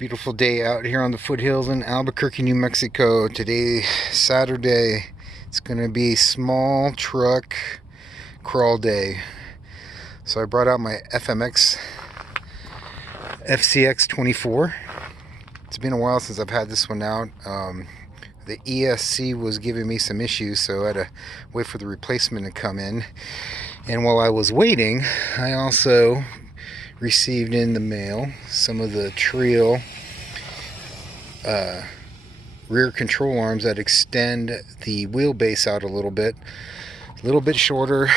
Beautiful day out here on the foothills in Albuquerque, New Mexico. Today, Saturday, it's going to be small truck crawl day. So I brought out my FCX24. It's been a while since I've had this one out. The ESC was giving me some issues, so I had to wait for the replacement to come in. And while I was waiting, I also received in the mail some of the Trio rear control arms that extend the wheelbase out a little bit shorter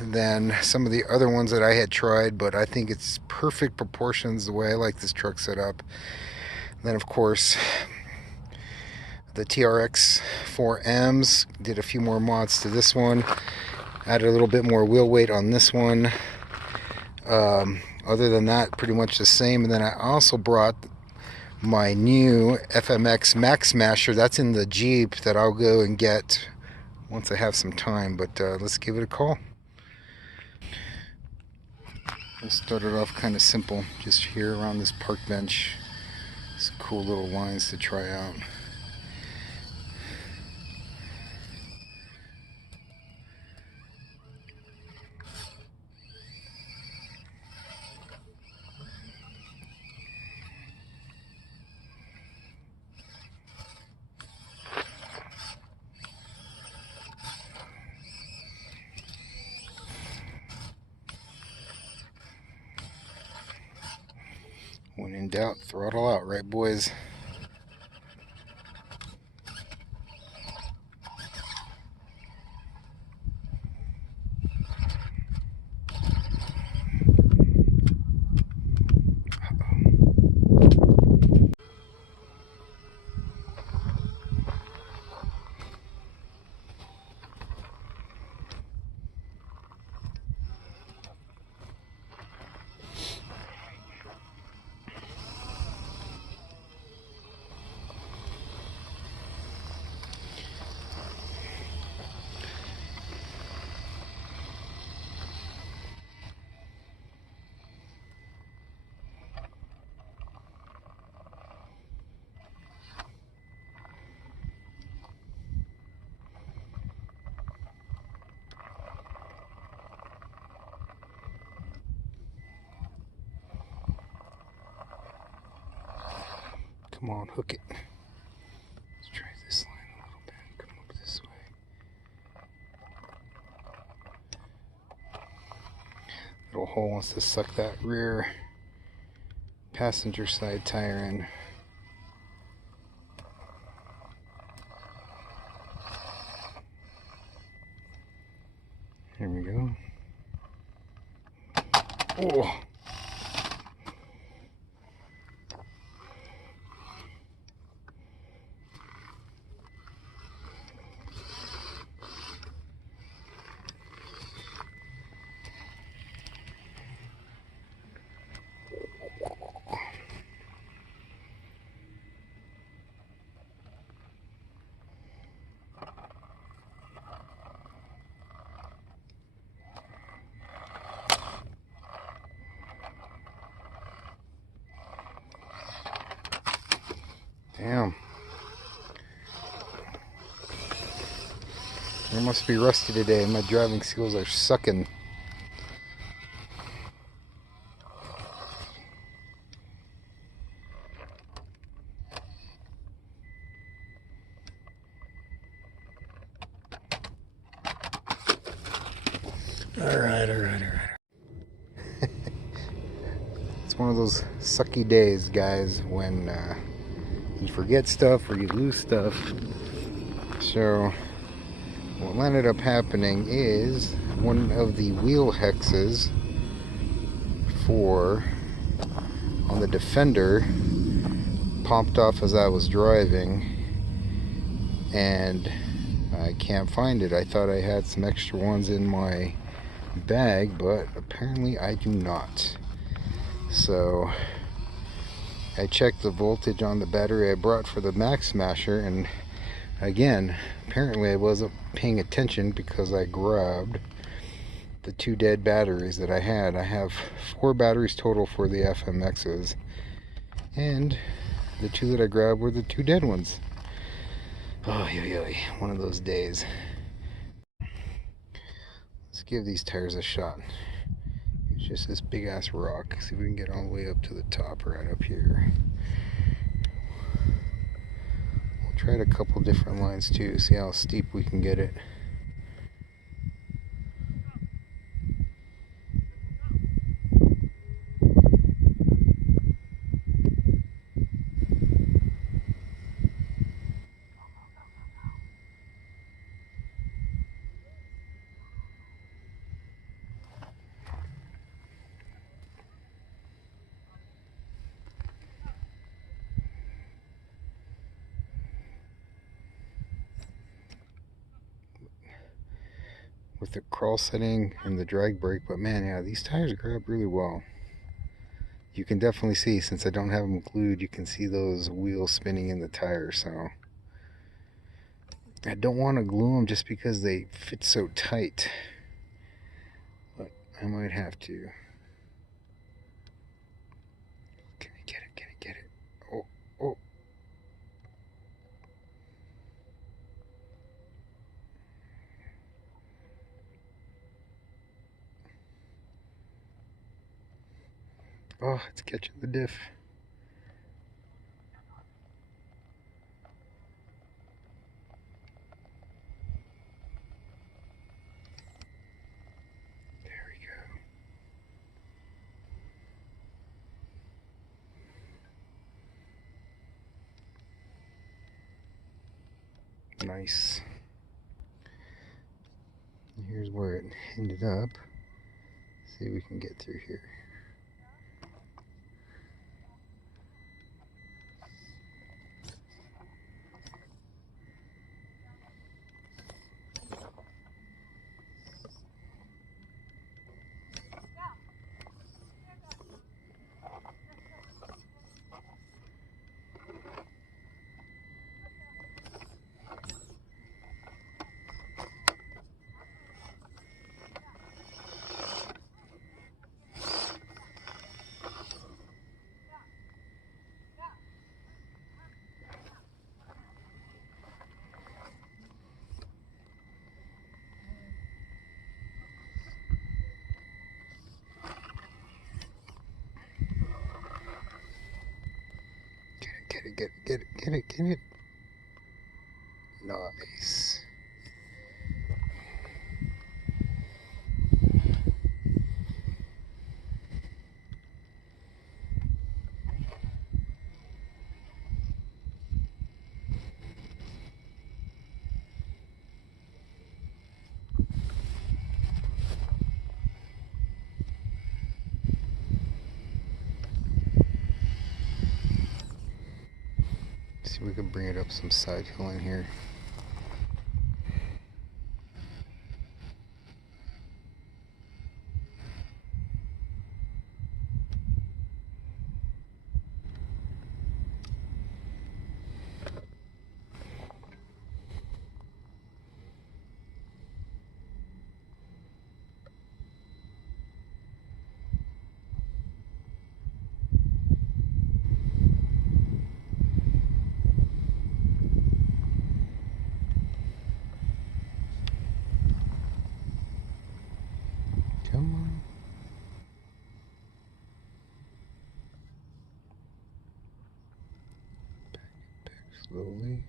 than some of the other ones that I had tried, but I think it's perfect proportions the way I like this truck set up. Then of course the Traxxas did a few more mods to this one, added a little bit more wheel weight on this one. Other than that, pretty much the same. And then I also brought my new FMX Max Smasher. That's in the Jeep that I'll go and get once I have some time, but let's give it a call. We'll start it off kind of simple, just here around this park bench. Some cool little lines to try out. When in doubt, throttle out, right, boys? Come on, hook it. Let's try this line a little bit. Come up this way. Little hole wants to suck that rear passenger side tire in. Here we go. Oh. Damn. I must be rusty today. My driving skills are sucking. All right. It's one of those sucky days, guys, when you forget stuff or you lose stuff. So what ended up happening is one of the wheel hexes on the Defender popped off as I was driving, and I can't find it. I thought I had some extra ones in my bag, but apparently I do not. So I checked the voltage on the battery I brought for the Max Smasher, and again, apparently I wasn't paying attention because I grabbed the 2 dead batteries that I had. I have 4 batteries total for the FMXs, and the two that I grabbed were the two dead ones. Oh, one of those days. Let's give these tires a shot. It's just this big ass rock. See if we can get all the way up to the top, right up here. We'll try it a couple different lines too, see how steep we can get it. With the crawl setting and the drag brake, but man, yeah, these tires grab really well. You can definitely see, since I don't have them glued, you can see those wheels spinning in the tire, so I don't want to glue them just because they fit so tight, but I might have to. Can I get it? Can I get it? Oh, oh. Oh, it's catching the diff. There we go. Nice. And here's where it ended up. See if we can get through here. Get it. Nice. See if we can bring it up some side hill in here. Come on. Back slowly.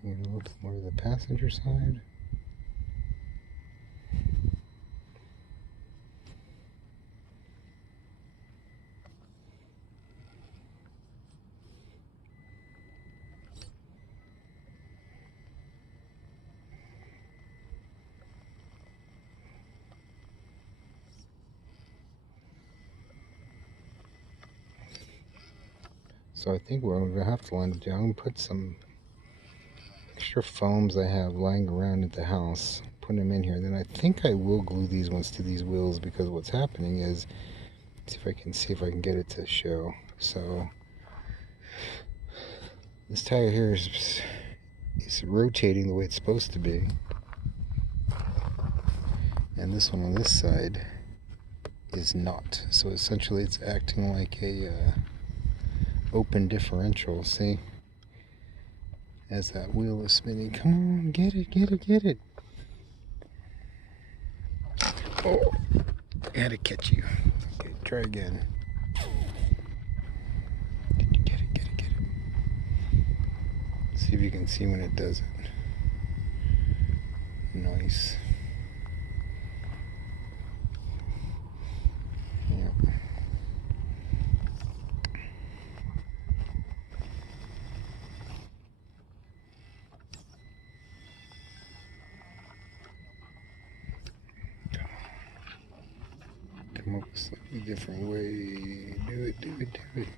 Bring it a little bit more to the passenger side. So I think what I'm going to have to land it down, I'm going to put some extra foams I have lying around at the house, put them in here. Then I think I will glue these ones to these wheels, because what's happening is, see if I can get it to show. So this tire here is rotating the way it's supposed to be, and this one on this side is not. So essentially it's acting like a open differential, see? As that wheel is spinning. Come on, get it, get it, get it. Oh, I had to catch you. Okay, try again. Get it, get it, get it. See if you can see when it does it. Nice. Yep. Come up with a slightly different way. Do it, do it, do it.